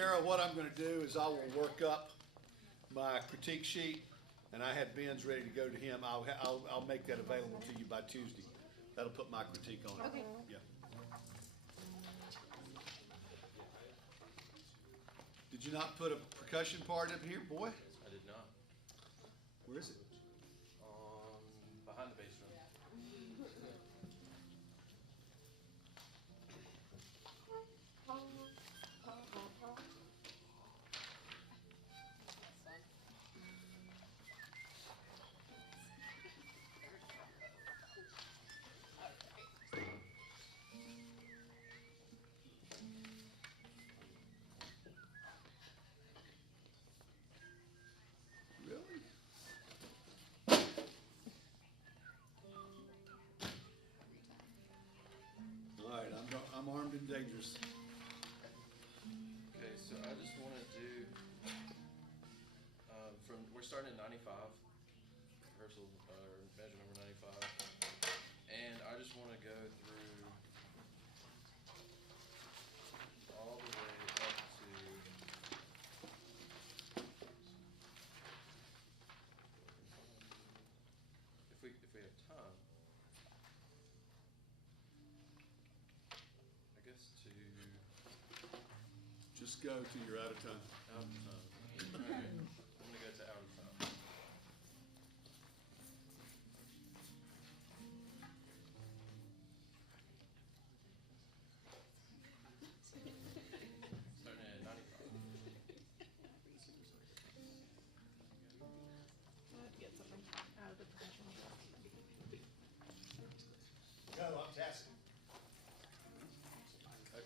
Kara, what I'm gonna do is I will work up my critique sheet, and I had Ben's ready to go to him. I'll make that available to you by Tuesday. That'll put my critique on it. Okay. Yeah. Did you not put a percussion part up here, boy? I did not. Where is it? Behind the bass drum. Really? All right, I'm armed and dangerous. Okay, so I just want to do we're starting at 95, rehearsal measure number 95, and I just want to go through all the way up to if we have time, I guess to Just go till you're out of time. out of time. All right, I'm gonna go to out of time. Starting at 95. Get something out of the professional. No, I'm tasking. Okay.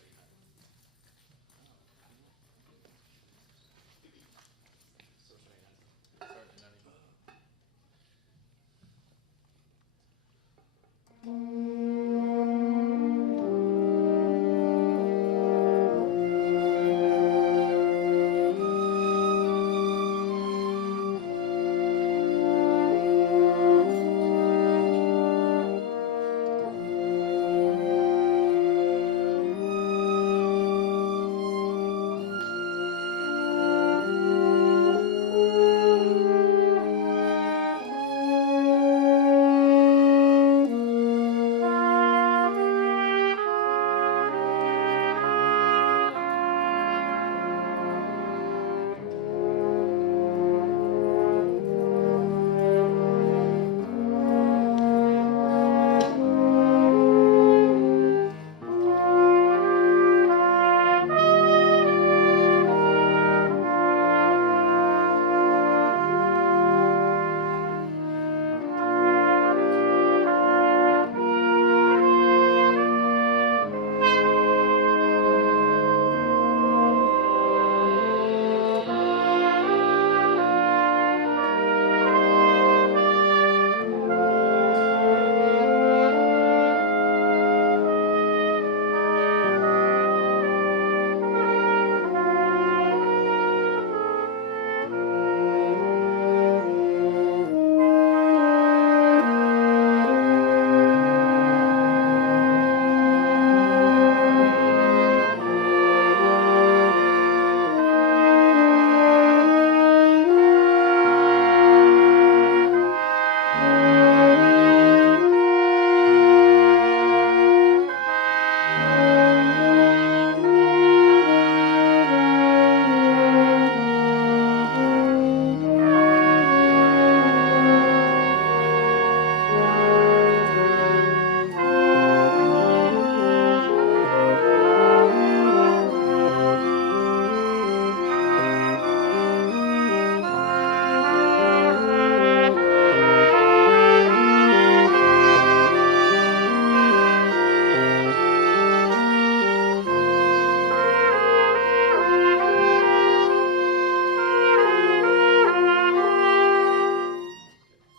Starting at 95.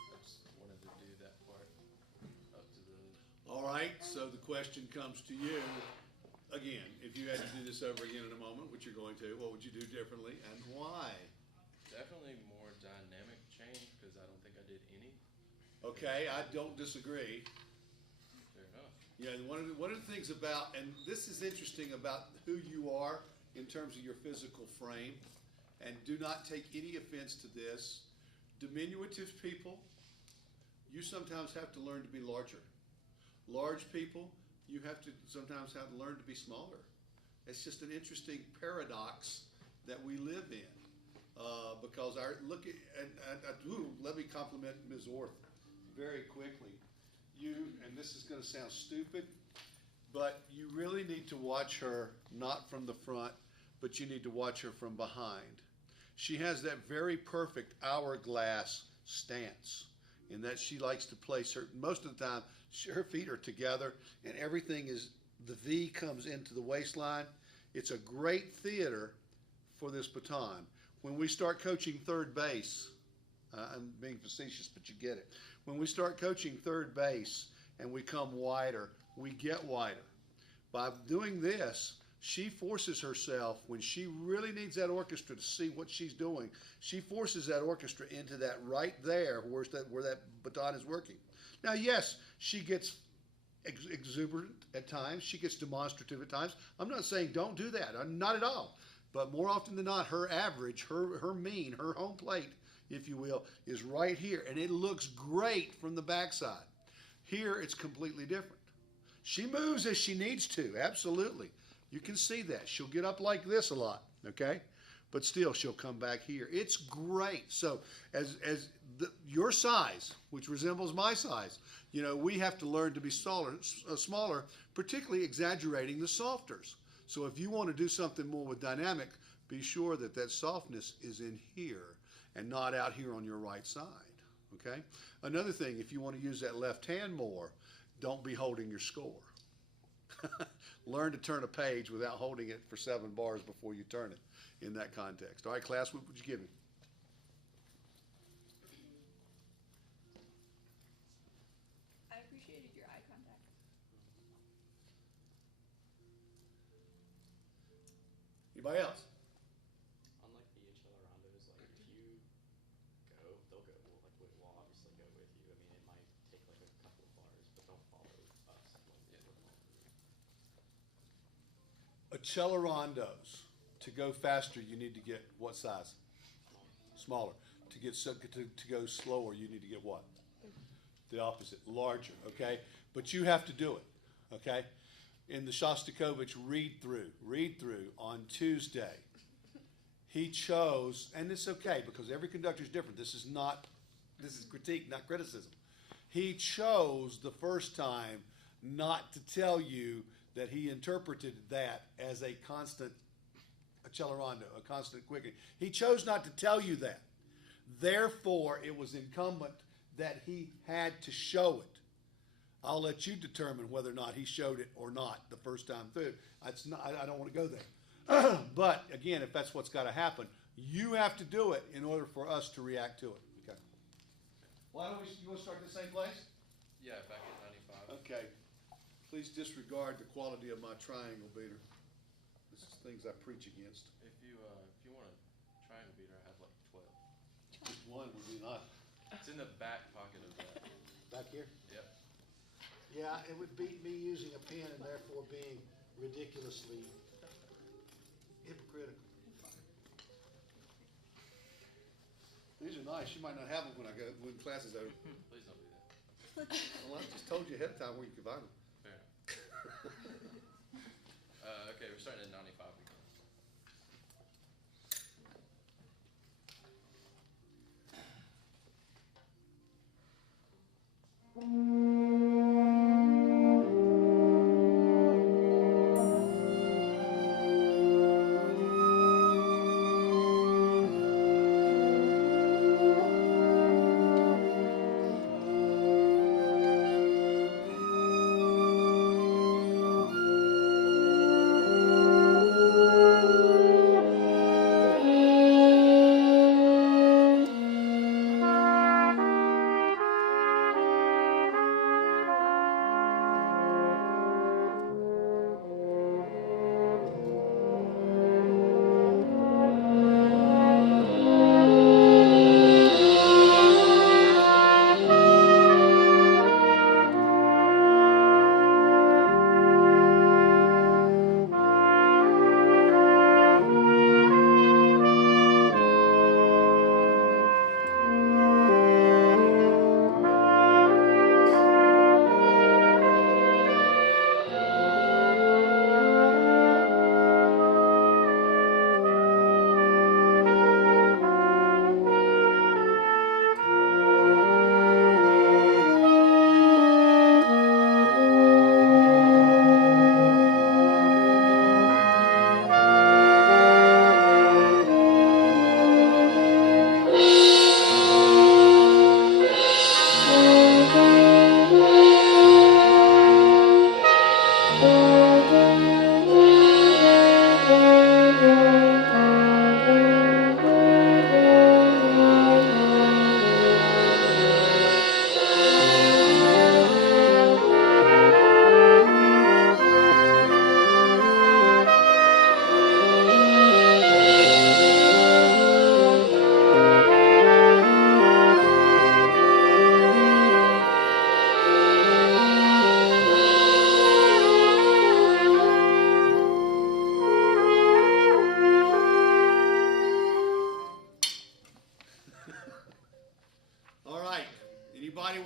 I just wanted to do that part up to the. All right, so the question comes to you. Again, if you had to do this over again in a moment, which you're going to, what would you do differently and why? Definitely more dynamic change because I don't think I did any. Okay, I don't disagree. Fair enough. Yeah, and one of the things about, and this is interesting about who you are in terms of your physical frame. And do not take any offense to this. Diminutive people, you sometimes have to learn to be larger. Large people, you have to sometimes have to learn to be smaller. It's just an interesting paradox that we live in. Because let me compliment Ms. Orth very quickly. And this is gonna sound stupid, but you really need to watch her not from the front, but you need to watch her from behind. She has that very perfect hourglass stance in that she likes to place her, most of the time, her feet are together and everything is, the V comes into the waistline. It's a great theater for this baton. When we start coaching third base, I'm being facetious, but you get it. When we start coaching third base and we come wider, we get wider. By doing this, she forces herself, when she really needs that orchestra to see what she's doing, she forces that orchestra into that right there where that baton is working. Now, yes, she gets exuberant at times. She gets demonstrative at times. I'm not saying don't do that. Not at all. But more often than not, her average, her mean, her home plate, if you will, is right here. And it looks great from the backside. Here, it's completely different. She moves as she needs to, absolutely. You can see that. She'll get up like this a lot, okay? But still, she'll come back here. It's great. So your size, which resembles my size, you know, we have to learn to be smaller, particularly exaggerating the softers. So if you want to do something more with dynamic, be sure that that softness is in here and not out here on your right side, okay? Another thing, if you want to use that left hand more, don't be holding your score. Learn to turn a page without holding it for 7 bars before you turn it in that context. All right, class, what would you give me? I appreciated your eye contact. Anybody else? Unlike the accelerandos, like if you go, they'll go. Like we'll obviously go with you. I mean, it might take like a couple of bars, but they'll follow us. Accelerandos. To go faster, you need to get what size? Smaller. To go slower, you need to get what? The opposite, larger, okay? But you have to do it, okay? In the Shostakovich read through on Tuesday, he chose, and it's okay because every conductor is different. This is critique, not criticism. He chose the first time not to tell you that he interpreted that as a constant accelerando, a constant quickening. He chose not to tell you that. Therefore, it was incumbent that he had to show it. I'll let you determine whether or not he showed it or not the first time through. I don't want to go there. But again, if that's what's got to happen, you have to do it in order for us to react to it. Okay. Why don't you want to start in the same place? Yeah, back at 95. Okay. Please disregard the quality of my triangle beater. This is things I preach against. If you want a triangle beater, I have like 12. Just one would be enough. It's in the back pocket of that. Back here? Yep. Yeah, it would beat me using a pen and therefore being ridiculously hypocritical. These are nice. You might not have them when class is over. Please don't do that. Well, I just told you ahead of time where you could find them. Fair enough. Okay, we're starting at 95 again.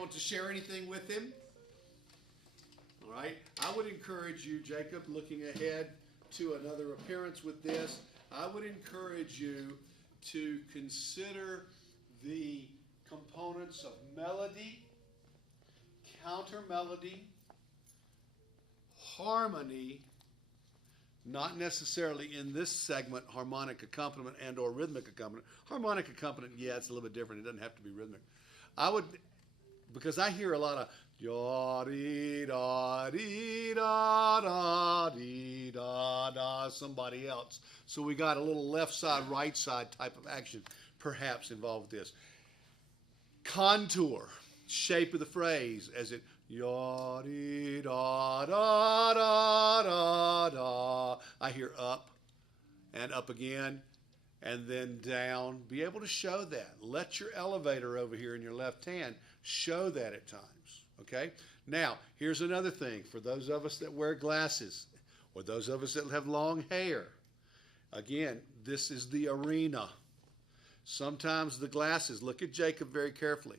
want to share anything with him? All right. I would encourage you, Jacob, looking ahead to another appearance with this, I would encourage you to consider the components of melody, counter melody, harmony, not necessarily in this segment harmonic accompaniment and or rhythmic accompaniment. Harmonic accompaniment, yeah, it's a little bit different. It doesn't have to be rhythmic. I would, because I hear a lot of da dee da dee da da dee da da somebody else. So we got a little left side, right side type of action perhaps involved with this. Contour, shape of the phrase as it ya dee da da da da da. I hear up and up again and then down. Be able to show that. Let your elevator over here in your left hand show that at times. Okay? Now, here's another thing for those of us that wear glasses or those of us that have long hair. Again, this is the arena. Sometimes the glasses, look at Jacob very carefully.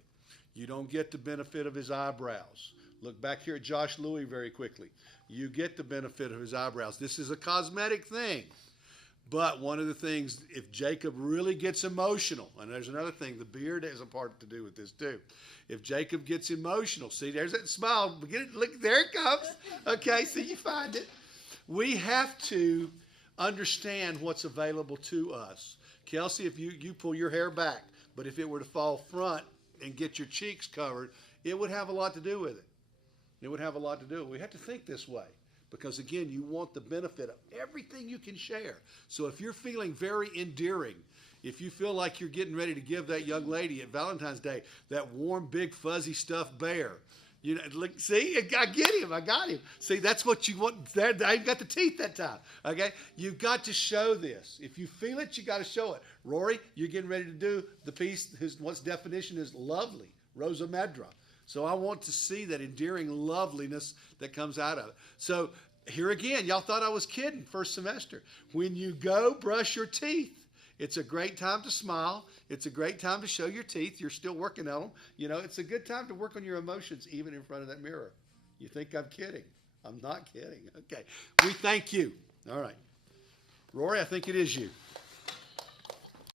You don't get the benefit of his eyebrows. Look back here at Josh Louis very quickly. You get the benefit of his eyebrows. This is a cosmetic thing. But one of the things, if Jacob really gets emotional, and there's another thing, the beard has a part to do with this too. If Jacob gets emotional, see, there's that smile. Look, there it comes. Okay, see, you find it. We have to understand what's available to us. Kelsey, if you pull your hair back, but if it were to fall front and get your cheeks covered, it would have a lot to do with it. It would have a lot to do with it. We have to think this way. Because again, you want the benefit of everything you can share. So if you're feeling very endearing, if you feel like you're getting ready to give that young lady at Valentine's Day that warm, big, fuzzy stuffed bear, you know, look, see, I get him, I got him. See, that's what you want. I got the teeth that time. Okay, you've got to show this. If you feel it, you got to show it. Rory, you're getting ready to do the piece. What's definition is lovely, Rosa Medra. So I want to see that endearing loveliness that comes out of it. So here again, y'all thought I was kidding first semester. When you go brush your teeth, it's a great time to smile. It's a great time to show your teeth. You're still working on them. You know, it's a good time to work on your emotions even in front of that mirror. You think I'm kidding. I'm not kidding. Okay. We thank you. All right. Rory, I think it is you.